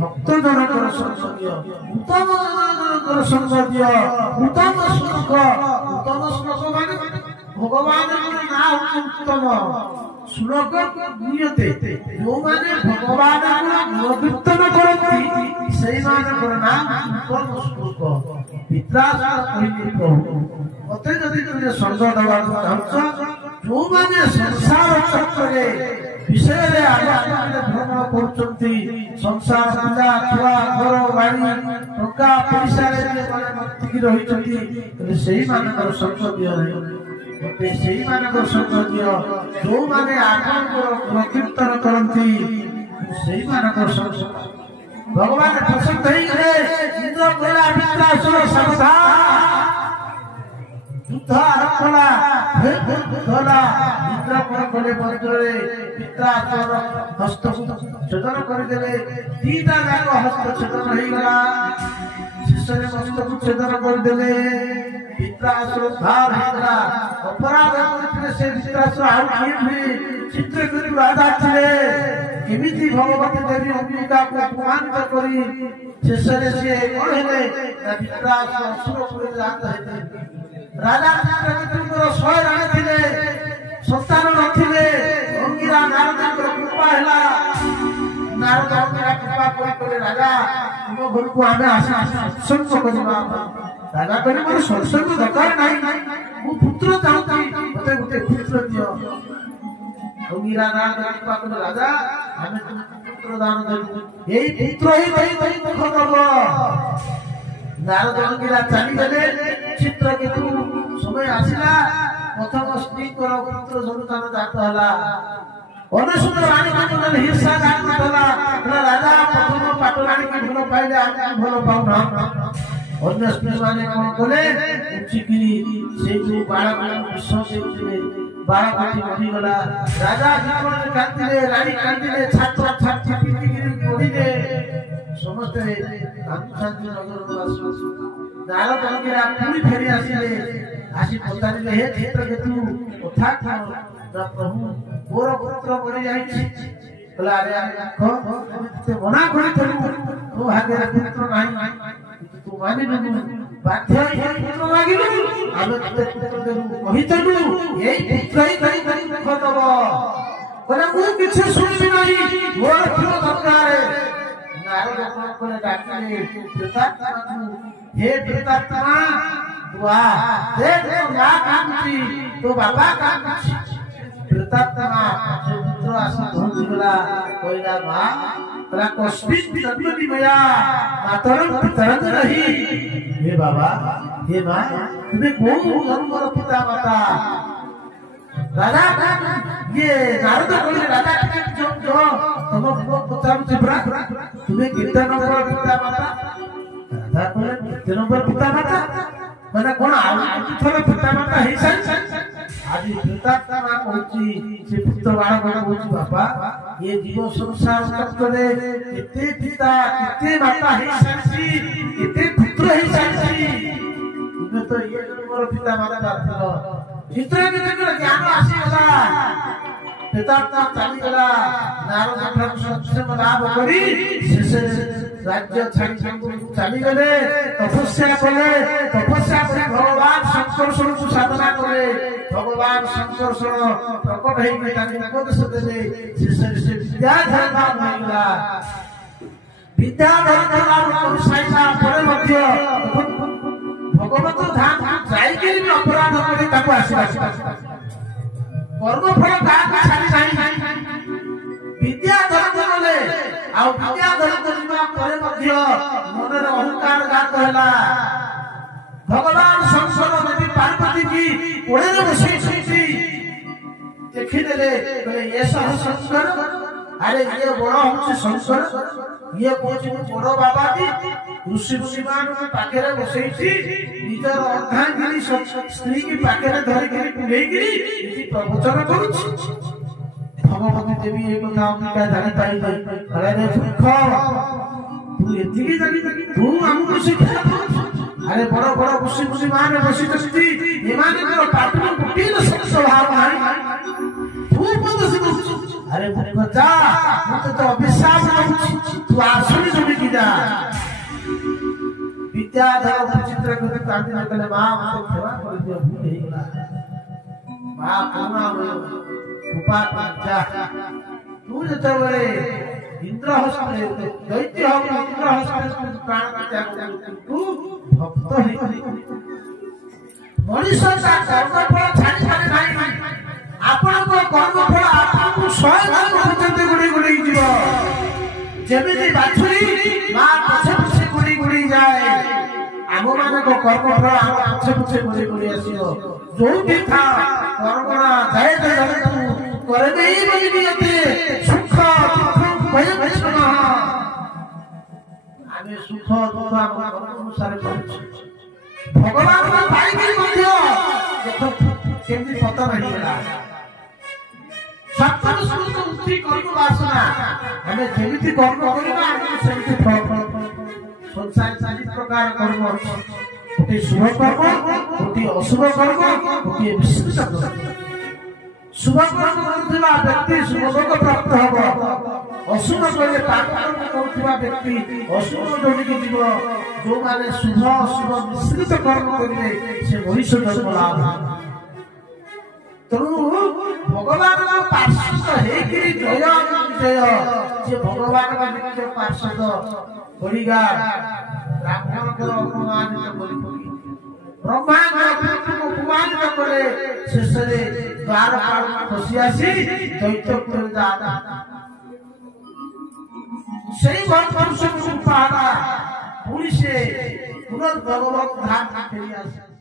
भक्त जनकर संसदीय उत्तम जनकर संसदीय उत्तम श्लोक माने भगवान ना उत्तम श्लोक नियते जो माने भगवान को कीर्तन करती सही माने नाम उत्तम श्लोक पित्राचार कहिले प्रभु मते जदि तुझे स्वर्ग देवा चाहछ जो माने संसार चक्रे विषय रे आगे भ्रमण करछंती संसार पिता छुआ घर बाड़ी टका पैसा रे जे माने मत्ती रहिछंती सेही मानकर संसदीय मते सेही मानकर संसदीय जो माने आत्मा कीर्तन करंती सेही मानकर संसदीय भगवान प्रसन्न होई गए इंद्र कहला पित्रासुर सावधान युद्ध आरंभ होला होला इंद्र कोले मंत्रे पित्रासुर हस्त छेदन करदेले दीटा जाक हस्त छेदन होई गला शिष्य मस्तक छेदन करदेले पित्रासुर भार होला अपराध करथिले से पित्रासुर आउ किए चित्र करी राजा थिले केमिति भगवती देवी अंबिका को अपमानित करी शेषरे से कहले पित्रासुर असुरपुर जात हेते राजा चित्रकेतुଙ୍କର 100 ରାଣୀ ଥିଲେ ସନ୍ତାନ ନଥିଲେ ଅଙ୍ଗିରା ନାରଦଙ୍କର କୃପା ହେଲା ନାରଦ ଅଙ୍ଗିରା କୃପା କରି ରାଜା ଆମ ଘରକୁ ଆମେ ସତ୍ସଙ୍ଗ କରିବା ରାଜା କହିଲେ ମୋର ସତ୍ସଙ୍ଗ ଦରକାର ନାହିଁ ମୁଁ ପୁତ୍ର ଚାହୁଁଛି ମୋତେ ଗୋଟେ ପୁତ୍ର ଦିଅ ଅଙ୍ଗିରା ନାରଦ କୃପା କରି ରାଜା ଆମେ ପୁତ୍ର ଦାନ ଦେବୁ ଏଇ ପୁତ୍ର ହିଁ ଦୁଃଖ ଦବ नारद अंगिरा चली गले चित्रकेतु समय आसिला प्रथम स्त्री को पुत्र संतान जात हला अनेशुत रानी माने हिंसा जात हला राजा प्रथम पाटरानी के भलो पाइले आके भलो पाउना अन्य स्त्री माने कोन कोले उचिकिरी से जो बाळा विश्व से बाळा काटी मरी गला राजा जीवन कांतिले रानी कांतिले छात्र छात्री पिटिगिरी कोडिले समस्त शांति नगर नारद अंगिरा पूरी फेरी आसिले आसी पतारिले हे चित्रकेतु कथा ना प्रभु मोर पुत्र मरि जाइछि बोला अरे देखो ते मना करि थलु तो भाग्य पुत्र नाही तू मानि न बाध्य हे पुत्र लागिलु आबे ते पुत्र देबु कहितलु एई पुत्र ही कहि दुख दब बोले मु किछ सुनि नाही मोर पुत्र दरकार नारद को डाकिले प्रेतात्मा हे प्रेतात्मा दुआ देख तो ना कांची तो बाबा कांची प्रेतात्मा से पुत्र आसा धोला कोइला मां तरा कष्टित जन्मनि मया मातरम पितरं रही हे बाबा हे मां तुम्हें कौन जन्मर पिता माता राजा ये नारद कहले राजा जो तुम पुत्र चिब्रा तुम्हें कितना नंबर पिता माता राजा कहले कितना नंबर पिता माता माने कोन आउ थोड़ा पिता माता हे साई आज पिता का कहूची से पुत्र बाण कहूची बाबा ये जीव संसार चक्रे कितने पिता कितने माता हे साई कितने पुत्र हे साई तुम्हें तो ये नंबर पिता माता था चित्रकेतुर ज्ञान आसीगला पितात्मा चली गला नारद ठाकुर सत्संग लाभ करी शेष राज्य छाड़ी चली गले तपस्या करे भगवान शंकरषण को साधना करे भगवान शंकरषण प्रकट होई तानि उपदेश देले शेष से विद्याधर नाम होइला विद्याधर नाम साइला परे मध्य भगवत धाम जाई के अपराध करे ताको आसीबा कर्म फल का छाड़ी नाही विद्याधर बनले आ विद्याधर बनवा परे मध्य मनर अहंकार घात होला भगवान शंकर देवी पार्वती की कोड़े रे बसैछि देखि देले बोले ये सह शंकर अरे ये बड़ा होछि शंकर ये कोछि बड़ बाबा की ऋषि मुनिमान के पाखरे बसैछि निजर अर्धांगिनी स्त्री की पाखरे धरि के पुरेगिरी इति प्रवचन करूछि भगवती देवी एक नाम का जाने पाइले अरे रे सुख तू एतिकी जानी तू हमको शिक्षा अरे बड़ बड़ ऋषि मुनिमान बसिछि एमानकर पाटन कुटीर स्वभाव नाही तू पद से अरे भगवता मते तो अभिशाप तू आसुरी विद्याधर विचित्र गति कांति कले मां मते सेवा कर दियो भूल हेगला मां करुणा कृपा पंचा तू जतबले इंद्रहस्ते दैत्य हम इंद्रहस्ते प्राण त्याग तू भक्त हे मनुष्य का कर्मफल छाड़ी पारे नहीं आपण को कर्मफल आपको स्वयं पहुंचते गुड़ी गुड़ी जीव जेमिति बाछुरी मां पछे पछे गुड़ी गुड़ी जाए आम मान को कर्मफल आम पछे पछे गुड़ी गुड़ी आसियो जो भी था कर्मणा जाए तो जाने तू करे नहीं बोली बियते सुख दुख भय भय आमे सुख दुख आम कर्म अनुसार करू भगवान को पाइबी मध्य देखो केमती पता नहीं गला सत्तर स्मृत उक्ति कर्म वासना हमें जेमिति कर्म करिबा हम सेमिति फल संसार चारि प्रकार कर्म गोटे शुभ कर्म गोटे अशुभ कर्म गोटे मिश्रित कर्म शुभ कर्म करुवा व्यक्ति शुभ लोक प्राप्त हब अशुभ कले पाप कर्म करुवा व्यक्ति अशुभ जोड़ी के जीव जो माने शुभ अशुभ मिश्रित कर्म करिवे से भविष्य जन्म लाभ तनु भगवान का पार्षद हेकिरी जय जय जे भगवान का नित्य पार्षद बड़ीगा रावण को अपमानित करी ब्रह्मा को अपमानित करे शेषरे द्वार पार खसी आसी दैत्य पुर दादा सेही पुरुष को पारा पुरी से पुनर्भगवत धाम फेरी आसी